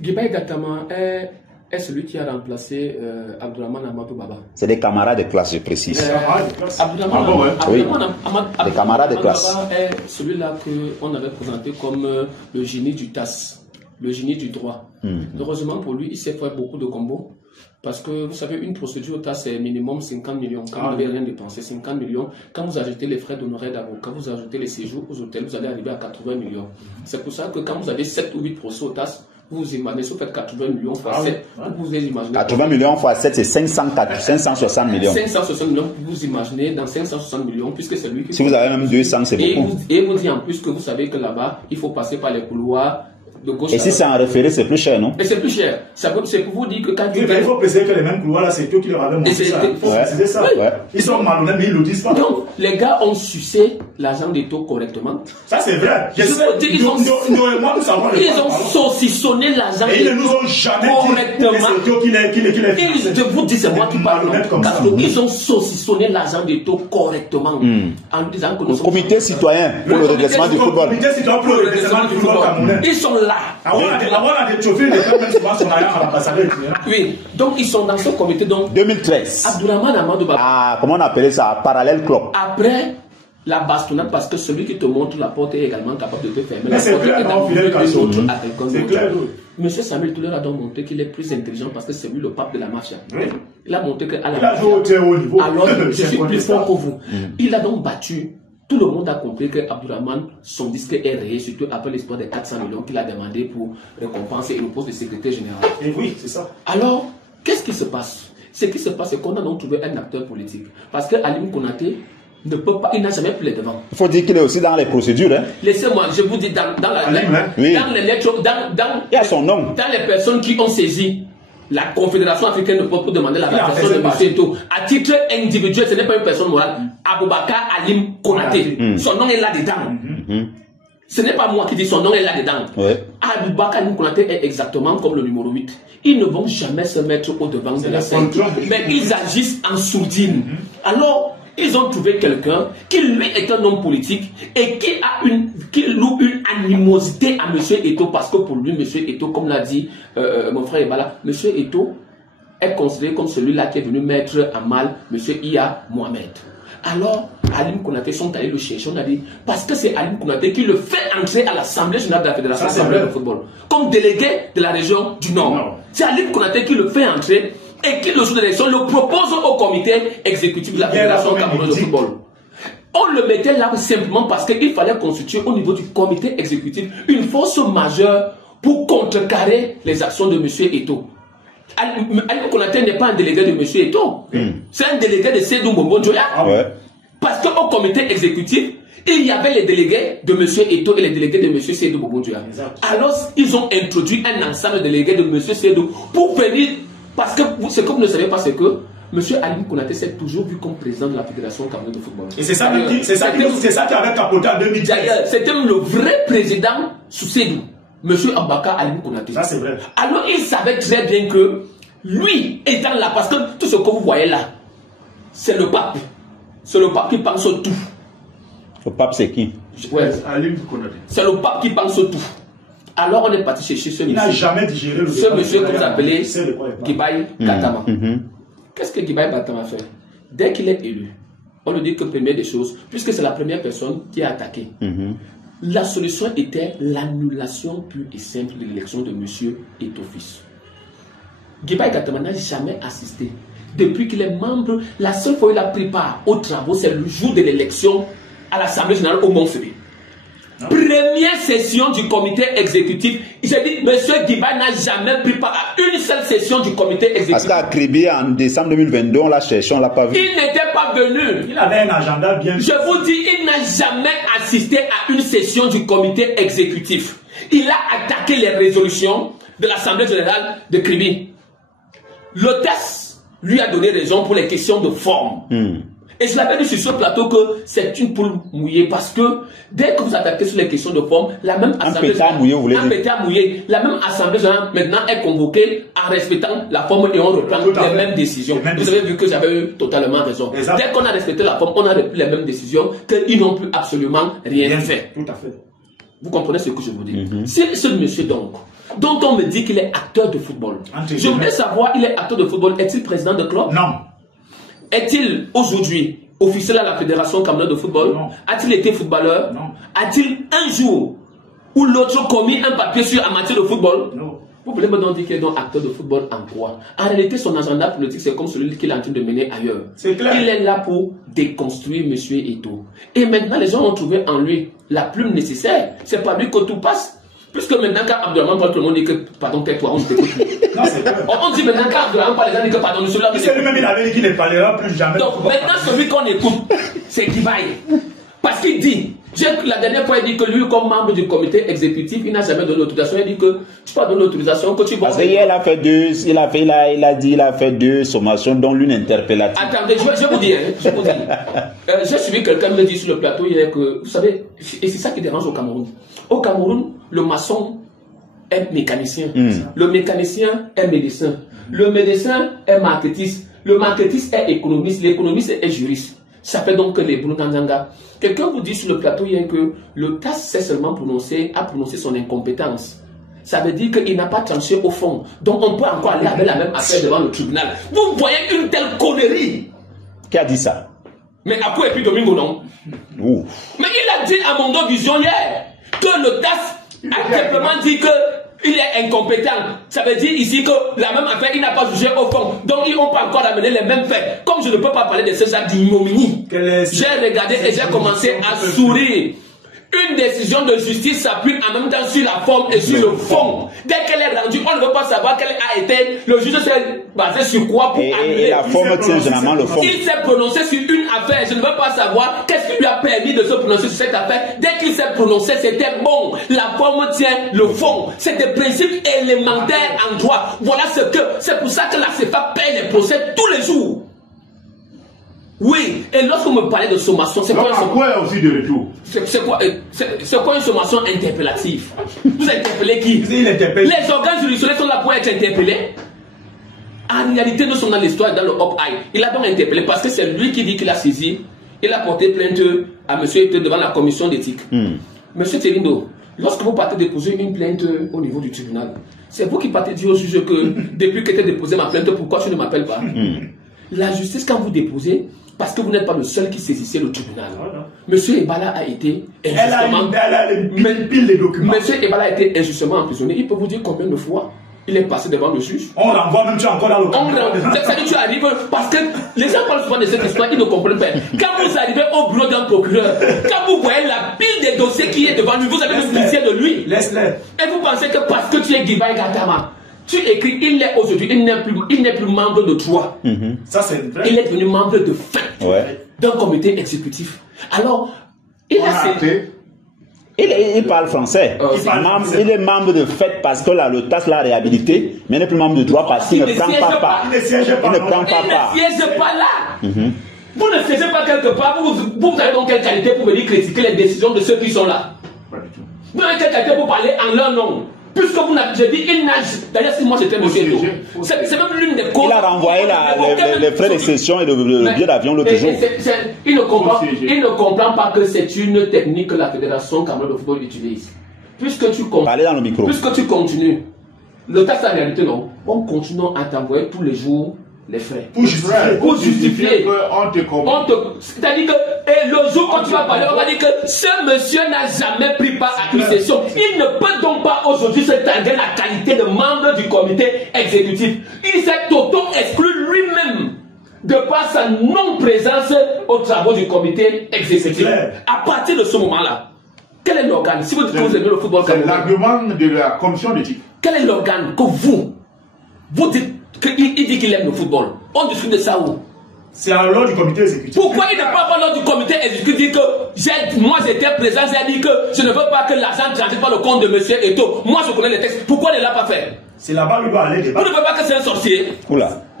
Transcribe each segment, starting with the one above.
Guibaï Gattama est celui qui a remplacé Abdourahmane Amadou Baba. C'est des camarades de classe, je précise. Abdourahmane des camarades de classe. Baba est celui-là qu'on avait présenté comme le génie du TAS, le génie du droit. Heureusement pour lui, il s'est fait beaucoup de combos. Parce que vous savez, une procédure au TAS, c'est minimum 50 millions. Quand vous n'avez rien dépensé, 50 millions. Quand vous ajoutez les frais d'honoraires d'avocat, vous ajoutez les séjours aux hôtels, vous allez arriver à 80 millions. C'est pour ça que quand vous avez 7 ou 8 procès au TAS, vous imaginez, si vous faites 80 millions fois 7, vous pouvez imaginer. 80 millions fois 7, c'est 560 millions. 560 millions, vous imaginez, dans 560 millions, puisque c'est lui qui... Si vous avez même 200, c'est beaucoup. Et vous dit en plus que vous savez que là-bas, il faut passer par les couloirs. Et si c'est en référé, c'est plus cher, non? Et c'est plus cher. C'est pour vous dire que quand il faut préciser que les mêmes couloirs là, c'est eux qui leur avaient montré ça. Il faut préciser ça. Ils sont malhonnêtes, mais ils ne le disent pas. Donc, les gars ont sucé l'argent des taux correctement. Ça, c'est vrai. Ils ont saucissonné l'argent des taux correctement. Et ils ne nous ont jamais dit que c'est eux qui les Je vous dis, c'est moi qui parle. Ils ont saucissonné l'argent des taux correctement. En disant que le comité citoyen pour le redressement du football. Le comité citoyen pour le redressement du football camerounais. Ils sont là. Oui, donc ils sont dans ce comité. Donc 2013. Abdourahmane Amadou Baba. Ah, comment on appelait ça? Parallèle club. Après la bastonnade, parce que celui qui te montre la porte est également capable de te fermer la porte. C'est clair. Monsieur Samuel Touleur a donc montré qu'il est plus intelligent parce que c'est lui le pape de la mafia. Il a montré qu'à la mafia, alors je suis plus fort que vous. Il a donc battu. Tout le monde a compris que Abdourahmane, son disque est rayé, surtout après l'histoire des 400 millions qu'il a demandé pour récompenser le poste de secrétaire général. Et oui, c'est ça. Alors, qu'est-ce qui se passe? Ce qui se passe, c'est qu'on a donc trouvé un acteur politique. Parce que Alim Konaté ne peut pas, il n'a jamais pris les devants. Il faut dire qu'il est aussi dans les procédures. Hein. Laissez-moi, je vous dis, dans les lettres, il y a son nom. Dans les personnes qui ont saisi la Confédération africaine de peuple pour demander la répression de M. Eto'o. À titre individuel, ce n'est pas une personne morale. Aboubakar Alim Konaté. Son nom est là-dedans. Ce n'est pas moi qui dis son nom est là-dedans. Aboubakar Alim Konaté est exactement comme le numéro 8. Ils ne vont jamais se mettre au devant de la scène. Mais ils agissent en sourdine. Alors, ils ont trouvé quelqu'un qui lui est un homme politique et qui loue une animosité à M. Eto'o parce que pour lui, M. Eto'o, comme l'a dit mon frère Ebala, M. Eto'o est considéré comme celui-là qui est venu mettre à mal M. Iya Mohamed. Alors, Alim Konaté sont allés le chercher, on a dit, parce que c'est Alim Konaté qui le fait entrer à l'Assemblée générale de la Fédération de football, comme délégué de la région du Nord. C'est Alim Konaté qui le fait entrer et qui, le jour de l'élection, le propose au comité exécutif de la Fédération camerounaise de football. On le mettait là simplement parce qu'il fallait constituer au niveau du comité exécutif une force majeure pour contrecarrer les actions de M. Eto'o. Alim Konaté n'est pas un délégué de M. Eto'o. C'est un délégué de Sédou Mbombo Djoya. Parce qu'au comité exécutif, il y avait les délégués de M. Eto'o et les délégués de M. Sédou Mbombo Djoya. Alors, ils ont introduit un ensemble de délégués de M. Sédou pour venir. Parce que ce que vous ne savez pas, c'est que M. Alim Konaté s'est toujours vu comme président de la Fédération camerounaise de football. Et c'est ça qui avait capoté en 2013. C'était le vrai président sous Sédou, M. Aboubakar Alim Konaté. Ça, c'est vrai. Alors, il savait très bien que lui étant là, parce que tout ce que vous voyez là, c'est le pape. C'est le pape qui pense au tout. Le pape, c'est qui? Alim Konaté. C'est le pape qui pense au tout. Alors on est parti chercher ce monsieur. Il n'a jamais digéré le ce monsieur que vous appelez Guibaï Gattama. Qu'est-ce que Guibaï Gattama fait? Dès qu'il est élu, on lui dit que première des choses, puisque c'est la première personne qui a attaqué, la solution était l'annulation pure et simple de l'élection de monsieur Eto'o-Fils. Guibaï Gattama n'a jamais assisté. Depuis qu'il est membre, la seule fois où il a pris part aux travaux, c'est le jour de l'élection à l'Assemblée générale au Mont-Fébé. Première session du comité exécutif. J'ai dit, monsieur Guibaï n'a jamais pris part à une seule session du comité exécutif. Parce qu'à Kribi, en décembre 2022, on l'a cherché, on ne l'a pas vu. Il n'était pas venu. Il avait un agenda bien. Je vous dis, il n'a jamais assisté à une session du comité exécutif. Il a attaqué les résolutions de l'Assemblée générale de Kribi. L'hôtesse lui a donné raison pour les questions de forme. Et je l'avais dit sur ce plateau que c'est une poule mouillée parce que dès que vous attaquez sur les questions de forme, la même assemblée mouillé, la même assemblée générale maintenant est convoquée en respectant la forme et on reprend les mêmes décisions. Vous avez vu que j'avais eu totalement raison. Dès qu'on a respecté la forme, on a repris les mêmes décisions qu'ils n'ont plus absolument rien fait. Tout à fait. Vous comprenez ce que je vous dis? Si ce monsieur donc dont on me dit qu'il est acteur de football. Je voudrais savoir, il est acteur de football, est-il président de club? Non. Est-il aujourd'hui officiel à la Fédération camerounaise de football? Non. A-t-il été footballeur? Non. A-t-il un jour où l'autre commis un papier sur un matière de football? Non. Vous voulez me dire qu'il est donc acteur de football en quoi? En réalité, son agenda politique, c'est comme celui qu'il est en train de mener ailleurs. C'est clair. Il est là pour déconstruire M. Eto'o. Et maintenant, les gens ont trouvé en lui la plume nécessaire. C'est pas lui que tout passe. Puisque maintenant, quand Abdourahmane parle, tout le monde dit que, pardon, tais-toi, on ne t'écoute plus. Non, c'est clair. On dit maintenant, quand Abdourahmane parle, les gens disent que, pardon, celui-là. C'est lui-même, il avait dit qu'il ne parlera plus jamais. Donc, maintenant, celui qu'on écoute, c'est Divaye. Parce qu'il dit, la dernière fois, il dit que lui, comme membre du comité exécutif, il n'a jamais donné l'autorisation. Il dit que tu peux donner l'autorisation, que tu vas. Parce qu'hier, il a fait deux, il a fait deux sommations, dont l'une interpellative. Attendez, je vais vous dire. J'ai suivi quelqu'un me dire sur le plateau hier que, vous savez, et c'est ça qui dérange au Cameroun. Au Cameroun, le maçon est mécanicien. Le mécanicien est médecin. Le médecin est marketiste. Le marketiste est économiste. L'économiste est juriste. Ça fait donc que les Boulou-Kanzanga. Quelqu'un vous dit sur le plateau hier que le TAS sait seulement prononcer son incompétence. Ça veut dire qu'il n'a pas tranché au fond. Donc on peut encore aller avec la même affaire devant le tribunal. Vous voyez une telle connerie. Qui a dit ça? Mais après, et puis Domingo, non? Ouf. Mais il a dit à Mondo Vision hier que le TAS a simplement dit que il est incompétent. Ça veut dire ici que la même affaire, il n'a pas jugé au fond. Donc, ils n'ont pas encore amené les mêmes faits. Comme je ne peux pas parler de ce genre d'ignominie, j'ai regardé et j'ai commencé à sourire. Une décision de justice s'appuie en même temps sur la forme et sur le fond. Dès qu'elle est rendue, on ne veut pas savoir quelle a été. Le juge s'est basé sur quoi pour annuler. Et la forme tient généralement le fond. Il s'est prononcé sur une affaire. Je ne veux pas savoir qu'est-ce qui lui a permis de se prononcer sur cette affaire. Dès qu'il s'est prononcé, c'était bon. La forme tient le fond. C'est des principes élémentaires en droit. Voilà ce que. C'est pour ça que la CFA paye les procès tous les jours. Oui, et lorsque vous me parlez de sommation, c'est quoi une sommation aussi de retour? C'est quoi une sommation interpellative? Vous interpellez qui? Les organes juridictionnels sont là pour être interpellés. En réalité, nous sommes dans l'histoire, dans le Hop-Eye. Il a donc interpellé parce que c'est lui qui dit qu'il a saisi. Il a porté plainte à M. Eto'o devant la commission d'éthique. Monsieur Telindo, lorsque vous partez déposer une plainte au niveau du tribunal, c'est vous qui partez dire au juge que depuis que tu as déposé ma plainte, pourquoi tu ne m'appelles pas? La justice, quand vous déposez, parce que vous n'êtes pas le seul qui saisissait le tribunal. Monsieur Ebala a été injustement... Monsieur Ebala a été injustement emprisonné. Il peut vous dire combien de fois il est passé devant le juge. On l'envoie même, tu es encore dans le C'est-à-dire que tu arrives, parce que les gens parlent souvent de cette histoire, ils ne comprennent pas. Quand vous arrivez au bureau d'un procureur, quand vous voyez la pile des dossiers qui est devant lui, vous avez le pitié de lui. Laisse-le. Et vous pensez que parce que tu es Guibaï Gatama, tu écris, il est aujourd'hui, il n'est plus membre de droit. Ça, c'est vrai. Il est devenu membre de fait d'un comité exécutif. Alors, il parle français. Il est membre de fait parce que le TAS l'a réhabilité, mais il n'est plus membre de droit parce qu'il ne prend pas part. Il ne siège pas. Il ne siège pas là. Vous ne siégez pas quelque part. Vous avez donc quelle qualité pour venir critiquer les décisions de ceux qui sont là? Pas du tout. Vous avez quelle qualité pour parler en leur nom? Puisque vous n'avez, j'ai dit, il nage. D'ailleurs, si moi j'étais monsieur Eto'o, c'est même l'une des causes. Il a renvoyé les frais d'excession et le billet d'avion l'autre jour. Il ne comprend pas que c'est une technique que la Fédération camerounaise de football utilise. Puisque tu continues, le TAS en réalité, non. On continue à t'envoyer tous les jours les frais. Pour justifier. On te comprend. C'est-à-dire que et le jour quand tu vas parler, on va dire que ce monsieur n'a jamais pris part à une session. Il ne peut donc pas aujourd'hui se targuer la qualité de membre du comité exécutif. Il s'est auto-exclu lui-même de par sa non-présence aux travaux du comité exécutif. À partir de ce moment-là, quel est l'organe? Si vous dites que vous aimez le football, c'est l'argument de la commission d'éthique. Quel est l'organe que vous dites qu'il dit qu'il aime le football? On discute de ça où? C'est à l'ordre du comité exécutif. Pourquoi il ne parle pas lors du comité exécutif que moi j'étais présent, j'ai dit que je ne veux pas que l'argent transite par le compte de M. Eto'o. Moi je connais les textes. Pourquoi il ne l'a pas fait? C'est là-bas où il doit aller débattre. Vous ne pouvez pas que c'est un sorcier. Oula.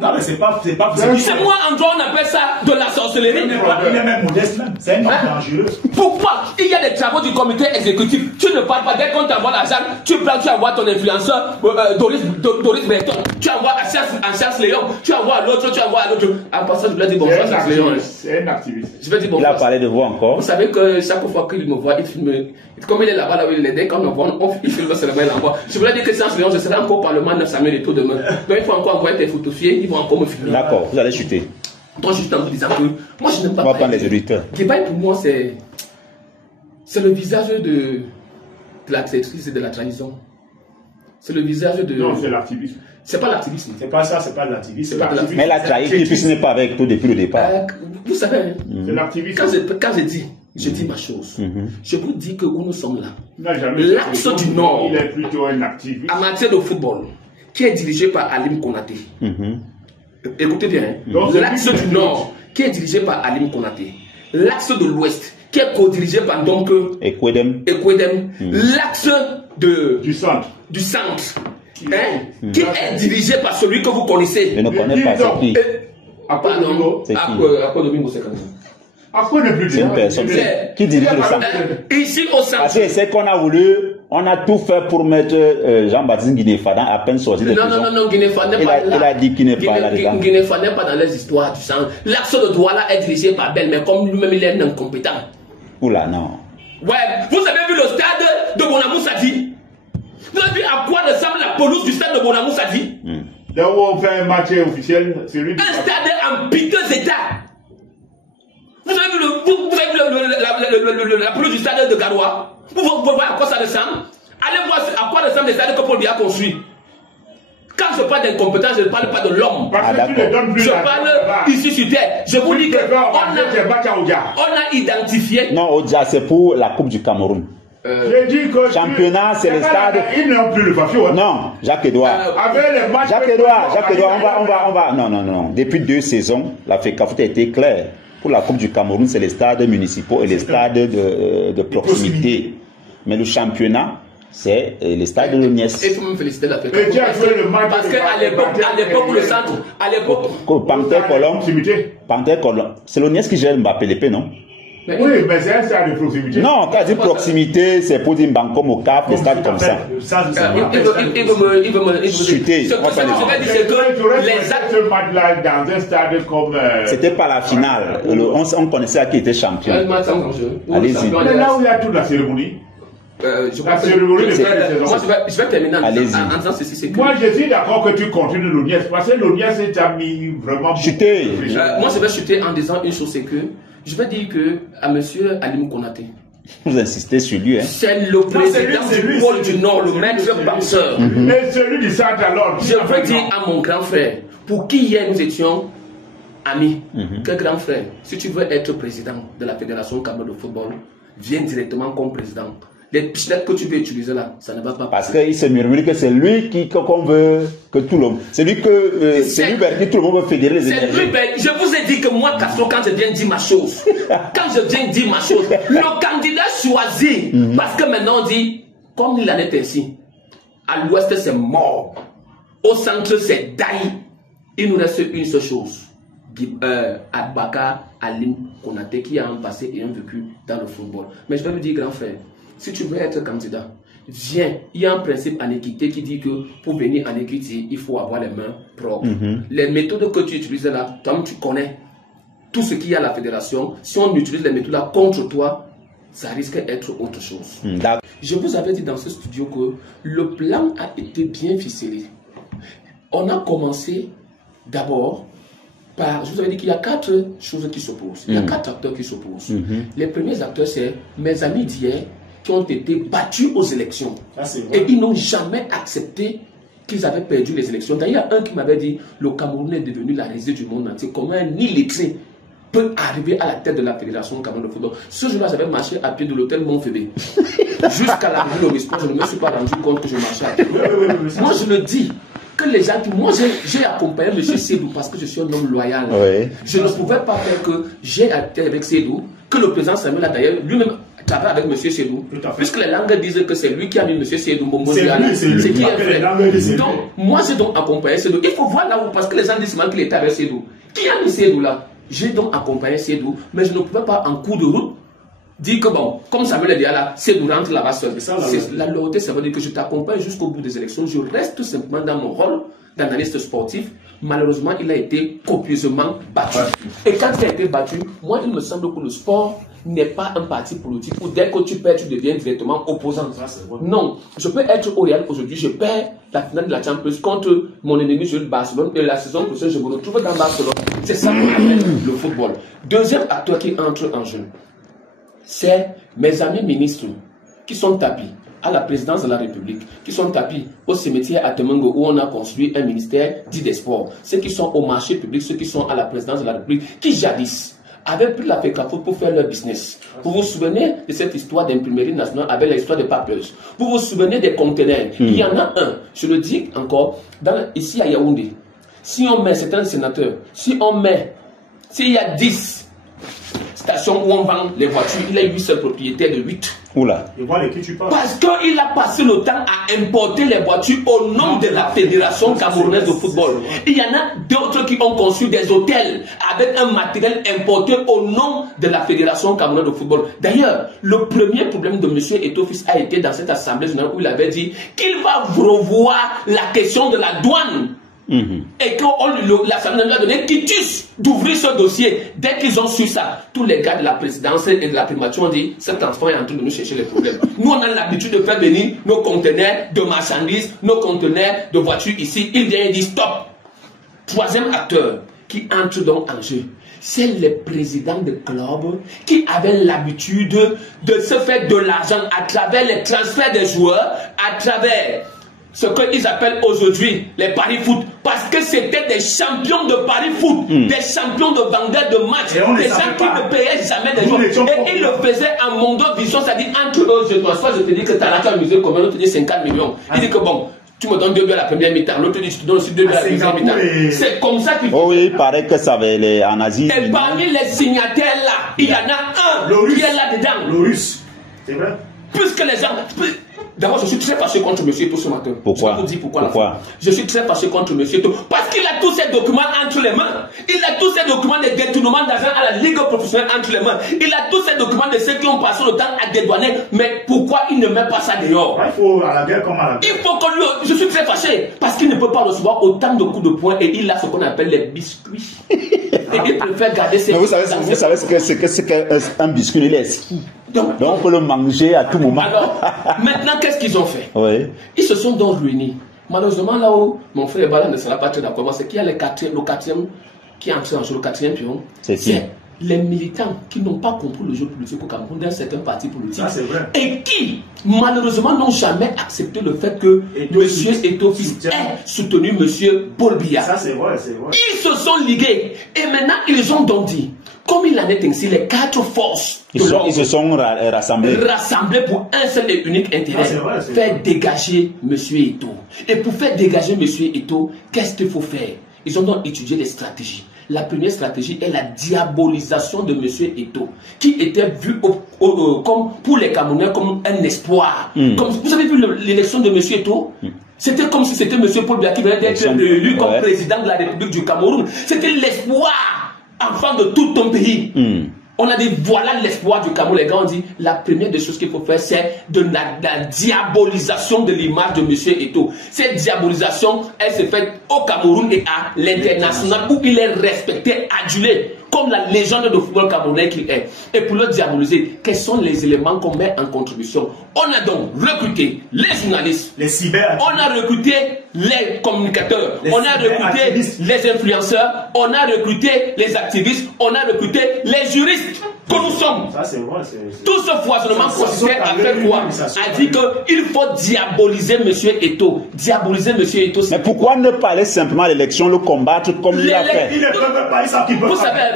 Non, mais c'est pas. C'est moi, André, on appelle ça de la sorcellerie. Il est même modeste, même. C'est un homme dangereux. Pourquoi il y a des travaux du comité exécutif? Tu ne parles pas. Dès qu'on t'envoie l'argent, tu envoies ton influenceur, Doris Breton. Tu envoies à Charles Léon. Tu envoies à l'autre, À part ça, je voulais dire bonjour à Charles Léon. C'est un activiste. Je vais dire bonjour. Il a parlé de vous encore. Vous savez que chaque fois qu'il me voit, il filme. Comme il est là-bas, là où il est, dès qu'on me voit, il filme seulement, il envoie. Je voulais dire que Charles Léon, je serai encore au Parlement 9 Samuel et tout demain. Donc il faut encore envoyer tes photofiés, ils vont encore me filmer. D'accord, vous allez chuter. Donc juste en vous disant que moi je n'aime pas. On va prendre les auditeurs. Kébaye pour moi c'est le visage de la traîtrise et de la trahison. C'est le visage de. Non, c'est l'activisme. C'est pas l'activisme. C'est pas ça, c'est pas de l'activisme. Mais la trahison, ce n'est pas avec toi depuis le départ. Vous savez, c'est l'activisme. Quand je dis ma chose. Je vous dis que où nous sommes là. L'axe du Nord. Il est plutôt un activiste. En matière de football, qui est dirigé par Alim Konaté. Écoutez bien. L'axe du Nord, qui est dirigé par Alim Konaté. L'axe de l'Ouest, qui est co-dirigé par Domke Ekwedem. L'axe du centre. Qui est dirigé par celui que vous connaissez. Je ne connais pas, c'est qui? Après Domingo, c'est comme ça. C'est une personne qui dirige le centre. Ici au centre. Parce que c'est qu'on a voulu, on a tout fait pour mettre Jean-Baptiste Guinéfadan à peine sorti de prison. Non, Guinéfadan n'est pas là. Il a dit qu'il n'est pas là dedans. Guinéfadan n'est pas dans les histoires du centre. L'axe de Douala est dirigé par Belle, mais comme lui-même il est incompétent. Oula, non. Ouais, vous avez vu le stade de Bonamou Sadi? Vous avez vu à quoi ressemble la pelouse du stade de Bonamou Sadi? Là où on fait un match officiel, c'est lui. Un stade en piteux état. Vous avez vu la pelouse du stade de Garoua? Vous voyez à quoi ça ressemble? Allez voir à quoi ressemble les stades que Paul Biya a construit. Quand je parle d'incompétence, je ne parle pas de l'homme. Je parle ici sur terre. Je vous dis que on a identifié. Non, Odja, c'est pour la Coupe du Cameroun. J'ai dit que championnat, c'est le stade. Ils n'ont plus le Fafio. Hein. Non, Jacques-Edouard. Jacques-Edouard, on va. Non. Depuis 2 saisons, la FECAFOOT a été claire. Pour la Coupe du Cameroun, c'est les stades municipaux et les stades de proximité. Mais le championnat, c'est les stades de l'Oniès. Et il faut me féliciter la FECAFOOT. Parce qu'à l'époque où le centre, à l'époque. Panthère Colomb. C'est l'Oniès qui gère Mbappé l'épée, non? Oui, mais c'est un stade de proximité. Non, quand tu dis proximité, c'est pour dire comme au Cap, des stades comme ça. Il veut me chuter. Ce que je vais dire, c'est que les actes dans un stade comme. C'était pas la finale. On connaissait à qui était champion. Allez-y. Mais là où il y a toute la cérémonie. Je vais terminer en disant ceci. Moi, je suis d'accord que tu continues l'Oniès, parce que l'Oniès t'a mis vraiment. Chuter. Moi, je vais chuter en disant une chose, c'est que je vais dire que à monsieur Alim Konaté. Vous insistez sur lui, hein? C'est le président du pôle du Nord, le maître penseur. Mais celui du centre alors. Je veux dire à mon grand frère, pour qui hier nous étions amis, que grand frère, si tu veux être président de la Fédération Cameroun de football, viens directement comme président. Les pichenettes que tu peux utiliser là, ça ne va pas passer. Parce qu'il se murmure que c'est lui qu'on veut que tout le monde. C'est lui que c'est lui vers qui tout le monde veut fédérer les énergies. Je vous ai dit que moi, Castro, quand je viens dire ma chose, le candidat choisi, parce que maintenant on dit, comme il en est ainsi, à l'ouest c'est mort, au centre c'est Daï, il nous reste une seule chose. Abaka Alim Konaté qui a un passé et un vécu dans le football. Mais je vais lui dire, grand frère, si tu veux être candidat, viens. Il y a un principe en équité qui dit que pour venir en équité, il faut avoir les mains propres. Les méthodes que tu utilises là, comme tu connais tout ce qu'il y a à la fédération, si on utilise les méthodes là contre toi, ça risque d'être autre chose. Je vous avais dit dans ce studio que le plan a été bien ficelé. On a commencé d'abord par, je vous avais dit qu'il y a 4 choses qui s'opposent. Il y a 4 acteurs qui s'opposent. Les premiers acteurs, c'est mes amis d'hier qui ont été battus aux élections. Et ils n'ont jamais accepté qu'ils avaient perdu les élections. D'ailleurs, il y a un qui m'avait dit, le Cameroun est devenu la risée du monde entier. Comment un illettré peut arriver à la tête de la Fédération Cameroun de football? Ce jour-là, j'avais marché à pied de l'hôtel Montfébé. Jusqu'à l'arrivée de l'Obispo, je ne me suis pas rendu compte que je marchais à pied. Moi, je le dis. Que les gens, moi j'ai accompagné M. Sédou parce que je suis un homme loyal. Je ne pouvais pas faire que j'ai été avec Sédou, que le président Samuel a d'ailleurs lui-même travaille avec M. Sédou. Puisque les langues disent que c'est lui qui a mis M. Sédou Mbongo c'est lui qui est vrai. Donc, moi, j'ai donc accompagné Sédou. Il faut voir là où, parce que les gens disent qu'il était avec Sédou. Qui a mis Sédou là? J'ai donc accompagné Sédou, mais je ne pouvais pas, en cours de route, dire que bon, comme ça me l'a dit là, Sédou rentre là-bas seul. La loyauté, ça veut dire que je t'accompagne jusqu'au bout des élections. Je reste simplement dans mon rôle d'analyste sportif. Malheureusement, il a été copieusement battu. Et quand il a été battu, moi, il me semble que le sport n'est pas un parti politique où dès que tu perds, tu deviens directement opposant. Non, je peux être au Real aujourd'hui, je perds la finale de la Champions contre mon ennemi sur le Barcelone et la saison prochaine, je me retrouve dans Barcelone. C'est ça qu'on appelle le football. Deuxième acteur qui entre en jeu, c'est mes amis ministres qui sont tapis à la présidence de la République, qui sont tapis au cimetière à Temengo où on a construit un ministère dit des sports, ceux qui sont au marché public, ceux qui sont à la présidence de la République, qui jadis avaient pris la FECAFO pour faire leur business. Vous vous souvenez de cette histoire d'imprimerie nationale avec l'histoire des papeuses? Vous vous souvenez des conteneurs? Il y en a un, je le dis encore, ici à Yaoundé. Si on met, c'est un sénateur, s'il y a 10 stations où on vend les voitures, il a 8 seuls propriétaires de 8. Oula. Et voilà qui tu parles. Parce qu'il a passé le temps à importer les voitures au nom de la Fédération camerounaise de football. Il y en a d'autres qui ont conçu des hôtels avec un matériel importé au nom de la Fédération camerounaise de football. D'ailleurs, le premier problème de M. Eto'o-Fils a été dans cette assemblée générale où il avait dit qu'il va revoir la question de la douane. Et que l'Assemblée nous a donné quitus d'ouvrir ce dossier. Dès qu'ils ont su ça, tous les gars de la présidence et de la primature ont dit cet enfant est en train de nous chercher les problèmes. Nous, on a l'habitude de faire venir nos conteneurs de marchandises, nos conteneurs de voitures ici. Il vient et dit stop. Troisième acteur qui entre donc en jeu, c'est les présidents de clubs qui avaient l'habitude de se faire de l'argent à travers les transferts des joueurs, à travers ce qu'ils appellent aujourd'hui les paris foot, parce que c'était des champions de paris foot, des champions de vendeurs de matchs, des gens qui ne payaient jamais des joueurs. Et ils le faisaient en mondo vision, c'est-à-dire entre eux, soit je te dis que tu as amusé combien, l'autre te dit 50 millions. Il dit que bon, tu me donnes 2 buts à la première mi-temps, l'autre te dit tu donnes aussi 2 buts à la deuxième mi-temps. C'est comme ça qu'il faut. Oh oui, il paraît que ça avait les en Asie. Et parmi les signataires là, il y en a un qui est là-dedans. Le russe, c'est vrai. Puisque les gens. D'abord, je suis très fâché contre M. Eto'o ce matin. Pourquoi? Je vais vous dire pourquoi. Je suis très fâché contre M. Eto'o. Parce qu'il a tous ces documents entre les mains. Il a tous ces documents de détournement d'argent à la Ligue professionnelle entre les mains. Il a tous ces documents de ceux qui ont passé le temps à dédouaner. Mais pourquoi il ne met pas ça dehors? Il faut à la guerre comme à la guerre. Il faut que lui. Je suis très fâché. Parce qu'il ne peut pas recevoir autant de coups de poing et il a ce qu'on appelle les biscuits. Et il préfère garder ses. Mais vous savez ce qu'un biscuit, il est. Donc on peut le manger à tout moment. Alors, maintenant, qu'est-ce qu'ils ont fait? Oui. Ils se sont donc réunis. Malheureusement, là où mon frère Bala ne sera pas très d'accord, c'est qu'il y a le quatrième qui est entré en jeu, le quatrième pion. C'est les militants qui n'ont pas compris le jeu politique au Cameroun d'un certain parti politique. Et qui, malheureusement, n'ont jamais accepté le fait que M. Eto'o-Fils ait soutenu M. Paul Biya. Ça, c'est vrai, c'est vrai. Ils se sont ligués. Et maintenant, ils ont donc dit, comme il en est ainsi, les 4 forces ils se sont rassemblés pour un seul et unique intérêt, faire dégager M. Eto'o. Et pour faire dégager M. Eto'o, qu'est-ce qu'il faut faire? Ils ont donc étudié les stratégies. La première stratégie est la diabolisation de M. Eto'o, qui était vu comme pour les Camerounais comme un espoir. Comme, vous avez vu l'élection de M. Eto'o? C'était comme si c'était M. Paul Biya qui venait d'être élu comme président de la République du Cameroun. C'était l'espoir enfant de tout ton pays. On a dit voilà l'espoir du Cameroun. Les gars ont dit la première des choses qu'il faut faire, c'est de la diabolisation de l'image de M. Eto'o. Cette diabolisation, elle se fait au Cameroun et à l'international où il est respecté, adulé, comme la légende de football camerounais qu'il est. Et pour le diaboliser, quels sont les éléments qu'on met en contribution? On a donc recruté les journalistes, les cyber, on a recruté les communicateurs, on a recruté les influenceurs, on a recruté les activistes, on a recruté les juristes que nous sommes. Ça, c'est vrai, tout ce foisonnement consistait à faire quoi? A dit qu'il faut diaboliser M. Eto'o. Diaboliser M. Eto'o. Mais pourquoi ne pas aller simplement à l'élection, le combattre comme il a fait? Vous savez,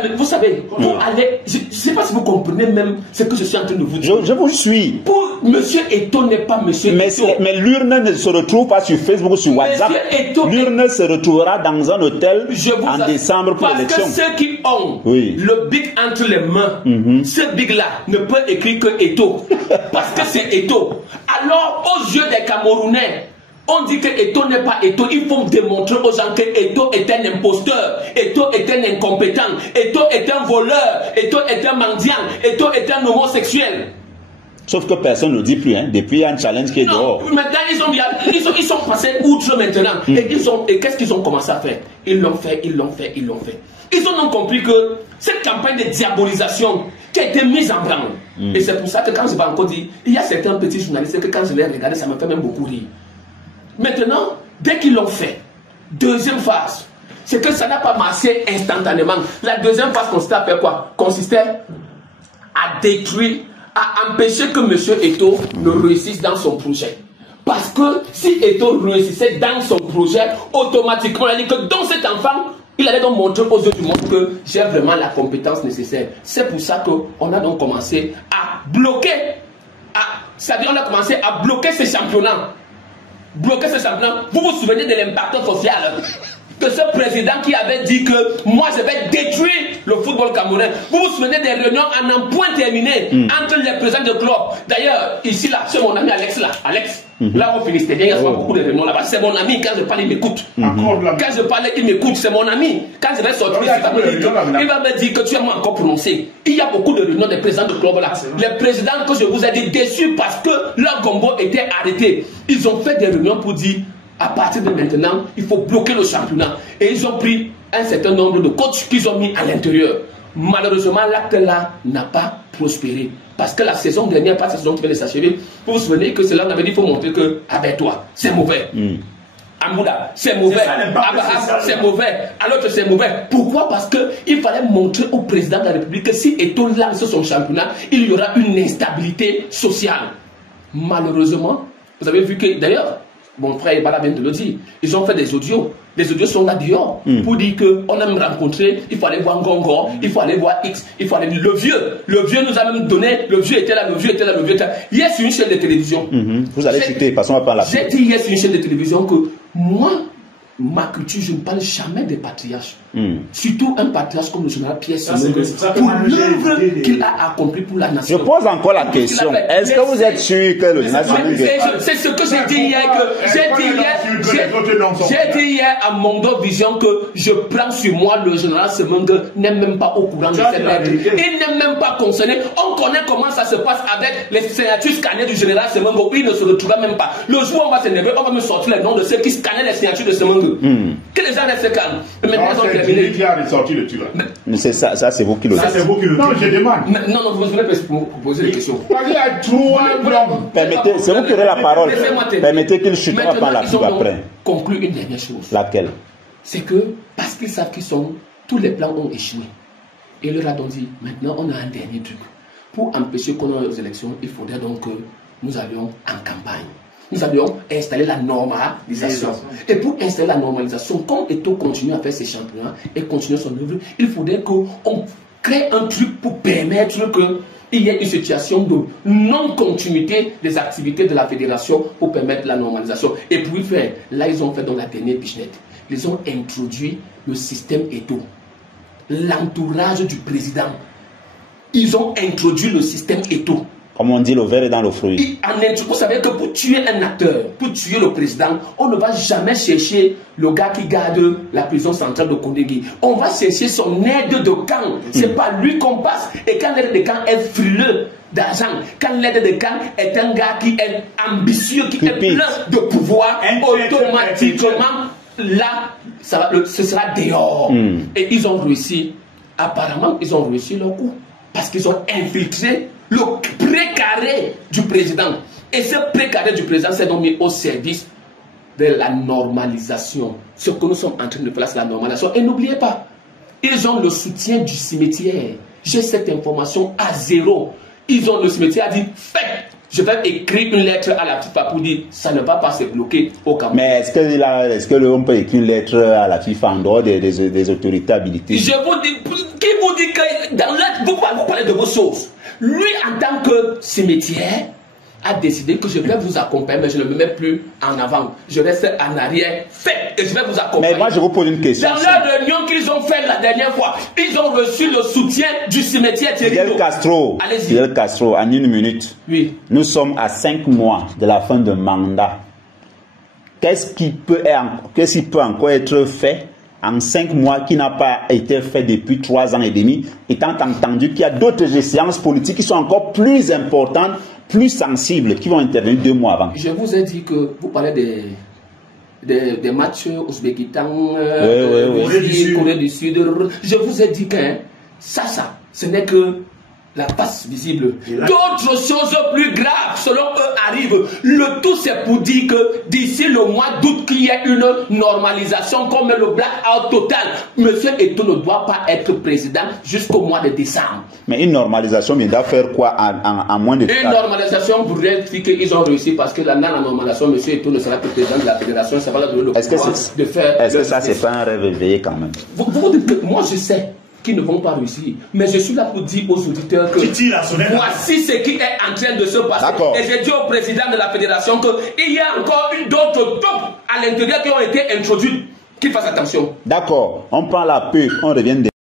vous savez, pour aller, je ne sais pas si vous comprenez même ce que je suis en train de vous dire. Je vous suis. Pour Monsieur Eto'o n'est pas Monsieur Eto'o. Mais l'urne ne se retrouve pas sur Facebook ou sur WhatsApp. L'urne se retrouvera dans un hôtel en décembre pour l'élection. Parce que ceux qui ont le bic entre les mains, ce bic-là ne peut écrire que Eto'o. Parce que c'est Eto'o. Alors, aux yeux des Camerounais, on dit que Eto'o n'est pas Eto'o. Il faut démontrer aux gens que Eto'o est un imposteur, Eto'o est un incompétent, Eto'o est un voleur, Eto'o est un mendiant, Eto'o est un homosexuel. Sauf que personne ne dit plus, hein, depuis un challenge qui est dehors. Maintenant, ils sont passés outre maintenant. Et qu'est-ce qu'ils ont commencé à faire? Ils l'ont fait. Ils ont donc compris que cette campagne de diabolisation qui a été mise en branle. Et c'est pour ça que quand je vais encore dire, il y a certains petits journalistes que quand je les regarde, ça me fait même beaucoup rire. Maintenant, dès qu'ils l'ont fait, deuxième phase, c'est que ça n'a pas marché instantanément. La deuxième phase consistait à faire quoi? Consistait à détruire, à empêcher que M. Eto'o ne réussisse dans son projet. Parce que si Eto'o réussissait dans son projet, automatiquement, on a dit que dans cet enfant, il allait donc montrer aux yeux du monde que j'ai vraiment la compétence nécessaire. C'est pour ça qu'on a donc commencé à bloquer, c'est-à-dire on a commencé à bloquer ces championnats. Bloquer ce championnat. Vous vous souvenez de l'impact social de ce président qui avait dit que moi je vais détruire le football camerounais. Vous vous souvenez des réunions en un point terminé entre les présidents de club. D'ailleurs, ici là, c'est mon ami Alex là. Alex, là on finit, c'était bien, il y a beaucoup de réunions là-bas. C'est mon ami, quand je parle, il m'écoute. Quand je parle, il m'écoute, c'est mon ami. Quand je vais sortir ici, il va me dire que tu as encore prononcé. Il y a beaucoup de réunions des présidents de club là. Les présidents que je vous ai dit déçus parce que leur combo était arrêté. Ils ont fait des réunions pour dire à partir de maintenant, il faut bloquer le championnat. Et ils ont pris un certain nombre de coachs qu'ils ont mis à l'intérieur. Malheureusement, l'acte-là n'a pas prospéré. Parce que la saison dernière, pas la saison qui vient de s'achever, vous vous souvenez que cela, on avait dit qu'il faut montrer que, avec toi, c'est mauvais. Amouda, c'est mauvais. Abraham, c'est mauvais. Alors que c'est mauvais. Pourquoi? Parce qu'il fallait montrer au président de la République que si Eto'o lance son championnat, il y aura une instabilité sociale. Malheureusement, vous avez vu que, d'ailleurs, mon frère Ibala vient de le dire, ils ont fait des audios. Les audios sont là dehors pour dire qu'on a même rencontré, il faut aller voir Ngongo, il faut aller voir X, il faut aller voir le vieux. Le vieux nous a même donné, le vieux était là, le vieux était là, le vieux était là. Hier sur une chaîne de télévision. Vous allez citer, passons par la. J'ai dit hier sur une chaîne de télévision que moi, ma culture, je ne parle jamais des patriarches. Surtout un patriarche comme le général Pierre Simon, pour l'œuvre qu'il a accompli pour la nation. Je pose encore la question. Est-ce que vous êtes sûr que le général c'est ce que j'ai dit hier, j'ai dit hier à Mondo Vision que je prends sur moi le général Semengue n'est même pas au courant de cette lettre. Il n'est même pas concerné. On connaît comment ça se passe avec les signatures scannées du général Semengue. Il ne se retrouvera même pas. Le jour où on va s'énerver, on va me sortir les noms de ceux qui scannaient les signatures de Semengue. Que les gens restent calmes. C'est qui a ressorti le tueur. Mais c'est ça, c'est vous qui le dites. Ça, c'est vous qui le dites. Non, je demande. Non, vous venez pour poser des questions. Il y a trois blancs. Permettez, c'est vous qui aurez la parole. Permettez qu'il chute, on va prendre la pub après. Conclure une dernière chose. Laquelle? C'est que, parce qu'ils savent qu'ils sont, tous les plans ont échoué. Et leur a donc dit, maintenant on a un dernier truc. Pour empêcher qu'on ait les élections, il faudrait donc que nous allions en campagne. Nous allions installer la normalisation. Et pour installer la normalisation, comme Eto'o continue à faire ses championnats et continue son œuvre, il faudrait qu'on crée un truc pour permettre qu'il y ait une situation de non-continuité des activités de la fédération pour permettre la normalisation. Et pour y faire, là ils ont fait dans la dernière pichenette. Ils ont introduit le système Eto'o. L'entourage du président. Ils ont introduit le système Eto'o. Comme on dit, le verre est dans le fruit. Vous savez que pour tuer un acteur, pour tuer le président, on ne va jamais chercher le gars qui garde la prison centrale de Kondegui. On va chercher son aide de camp. C'est pas lui qu'on passe. Et quand l'aide de camp est frileux d'argent, quand l'aide de camp est un gars qui est ambitieux, qui est plein de pouvoir, automatiquement, là, ce sera dehors. Et ils ont réussi. Apparemment, ils ont réussi leur coup. Parce qu'ils ont infiltré le précaré du président. Et ce précaré du président s'est donc mis au service de la normalisation. Ce que nous sommes en train de faire, c'est la normalisation. Et n'oubliez pas, ils ont le soutien du cimetière. J'ai cette information à zéro. Ils ont le cimetière à dire, faites. je vais écrire une lettre à la FIFA pour dire ça ne va pas se bloquer au Cameroun. Mais est-ce que l'on peut écrire une lettre à la FIFA en dehors des autorités habilitées? Je vous dis, qui vous dit que dans vous parlez de vos choses. Lui, en tant que cimetière, a décidé que je vais vous accompagner, mais je ne me mets plus en avant. Je reste en arrière, fait, et je vais vous accompagner. Mais moi, je vous pose une question. Dans la réunion qu'ils ont faite la dernière fois, ils ont reçu le soutien du cimetière Thierry. Fidel Castro, allez-y. En une minute. Oui. Nous sommes à 5 mois de la fin de mandat. Qu'est-ce qui peut encore être fait en 5 mois qui n'a pas été fait depuis 3 ans et demi, étant entendu qu'il y a d'autres échéances politiques qui sont encore plus importantes, plus sensibles, qui vont intervenir 2 mois avant? Je vous ai dit que vous parlez des matchs Ouzbékistan, Corée du Sud. Je vous ai dit que ça, ce n'est que la face visible. D'autres choses plus graves, selon eux, arrivent. Le tout, c'est pour dire que d'ici le mois d'août, qu'il y ait une normalisation comme le blackout total. Monsieur Eto'o ne doit pas être président jusqu'au mois de décembre. Mais une normalisation, mais il doit faire quoi en moins de temps? Une normalisation voudrait dire qu'ils ont réussi parce que dans la normalisation, monsieur Eto'o ne sera que président de la fédération. Ça va leur donner le pouvoir de faire. Est-ce que ça, c'est pas un rêve éveillé quand même? Vous dites que moi, je sais qu'ils ne vont pas réussir. Mais je suis là pour dire aux auditeurs que voici ce qui est en train de se passer. Et j'ai dit au président de la fédération qu'il y a encore d'autres topes à l'intérieur qui ont été introduits, qu'il fasse attention. D'accord, on prend la pub, on revient.